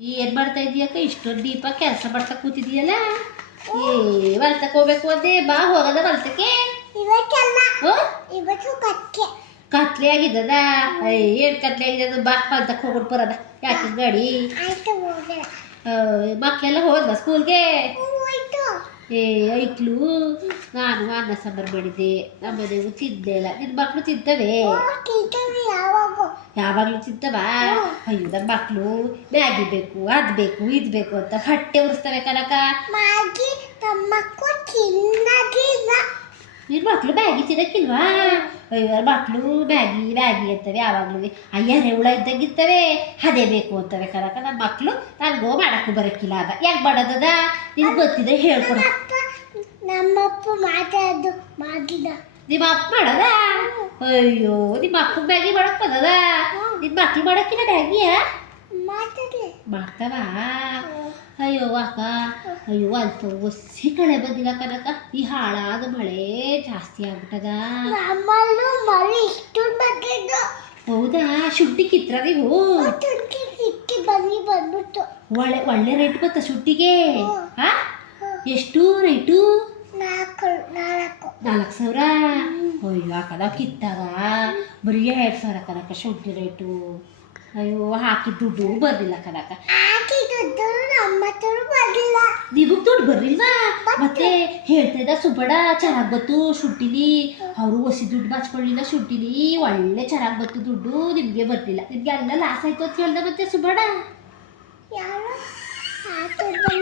ಏನ್ ಮಾಡ್ತಾ ಇದೀಯಕ್ಕ ಇಷ್ಟೊಂದು ದೀಪ ಕೆಲಸ ಮಾಡ್ತಾ ಕೂತಿದೀಯಲ್ಲ? ಹೊಲ್ತಕ್ಕೆ ಹೋಗ್ಬೇಕು ಅಂದೆ, ಬಾ ಹೋಗದ ಹೊಲ್ತಕ್ಕೆ. ಕತ್ಲೆ ಆಗಿದ್ದದ? ಏನ್ ಕತ್ಲೆ ಆಗಿದ್ದದು? ಬಾ ಹೊಲ್ತಕ್ಕೆ ಹೋಗ್ಬಿಟ್ಟು ಬರದ. ಯಾಕೆ ಗಾಡಿ ಮಕ್ಳೆಲ್ಲ ಹೋದ್ವಾ ಸ್ಕೂಲ್ಗೆ? ಐಕ್ಳು ನಾನು ಅನ್ನ ಸಾಂಬಾರು ಮಾಡಿದ್ದೆ, ನಮ್ಮನೆಗೂ ತಿಂದೇ ಇಲ್ಲ. ನಿನ್ನ ಮಕ್ಳು ತಿಂತವೆ? ಯಾವಾಗಲೂ ತಿಂತವ? ಅಯ್ಯೋ ನನ್ನ ಮಕ್ಳು ಮ್ಯಾಗಿ ಬೇಕು, ಅದು ಬೇಕು, ಇದು ಬೇಕು ಅಂತ ಹೊಟ್ಟೆ ಉರಿಸ್ತವೆ ಕನಕ. ನಿನ್ನ ಮಕ್ಳು ಮ್ಯಾಗಿ ತಿನ್ನಕ್ಕಿಲ್ವಾ? ಅಯ್ಯೋ ನನ್ನ ಮಕ್ಳು ಮ್ಯಾಗಿ ಮ್ಯಾಗಿ ಅಂತವೆ ಯಾವಾಗಲೂ. ಅಯ್ಯರೇ ಹುಳ ಇದ್ದಂಗಿರ್ತವೆ, ಅದೇ ಬೇಕು ಅಂತವೆ ಕನಕ. ನನ್ನ ಮಕ್ಳು ನನಗೋ ಮಾಡಕ್ಕೂ ಬರೋಕ್ಕಿಲ್ಲ. ಅದ ಯಾಕೆ ಮಾಡೋದದ? ನಿನ್ಗೆ ಗೊತ್ತಿದ್ರೆ ಹೇಳ್ಕೊಡ. ನಮ್ಮಪ್ಪ ಮಾತಾಡೋದು ಮಾಡಿದ. ನಿಮ್ಮ ಅಪ್ಪ ಮಾಡೋದ? ಅಯ್ಯೋ ನಿಮ್ಮ ಅಪ್ಪ ಮ್ಯಾಗಿ ಮಾಡಕ್ ಬರೋದ? ನಿನ್ನ ಮಕ್ಳು ಮಾಡಕ್ಕಿಲ್ಲ ಮ್ಯಾಗಿಯ? ಮಾಡ್ತಾವ? ಅಯ್ಯೋ ಅಕ್ಕ, ಅಯ್ಯೋ ಅಂತ ಒಸಿ ಕಳೆ ಬಂದಿಲ್ಲ ಕನಕ. ಈ ಹಾಳಾದ ಮಳೆ ಜಾಸ್ತಿ ಆಗ್ಬಿಟ್ಟದ. ಹೌದಾ? ಶುಂಠಿ ಕಿತ್ರ ನೀವು? ಒಳ್ಳೆ ಒಳ್ಳೆ ರೇಟ್ ಬಂತ ಶುಂಠಿಗೆ? ಹಾ, ಎಷ್ಟು ರೇಟು? 4,000. ಅಯ್ಯೋ ಅಕ್ಕ, ನಾವು ಕಿತ್ತಾಗ ಬರೀ 2,000 ಕನಕ ಶುಂಠಿ ರೇಟು. ಅಯ್ಯೋ ಹಾಕಿದ ದುಡ್ಡು ಬರ್ಲಿಲ್ಲ ಕನಕ. ನಿಮಗ್ ದುಡ್ಡು ಬರ್ಲಿಲ್ವಾ? ಮತ್ತೆ ಹೇಳ್ತಾ ಇದ್ದ ಸುಬ್ಬಡ ಚೆನ್ನಾಗಿ ಬತ್ತು ಶುಂಠಿಲಿ, ಅವರು ಹೊಸಿ ದುಡ್ಡು ಬಾಚ್ಕೊಳ್ಳಿಲ್ಲ ಶುಂಠಿಲಿ, ಒಳ್ಳೆ ಚೆನ್ನಾಗಿ ಬತ್ತು ದುಡ್ಡು, ನಿಮ್ಗೆ ಬರ್ಲಿಲ್ಲ. ನಿಮ್ಗೆ ಎಲ್ಲ ಲಾಸ್ ಆಯ್ತು ಅಂತ ಹೇಳ್ದ ಮತ್ತೆ ಸುಬ್ಬಡ.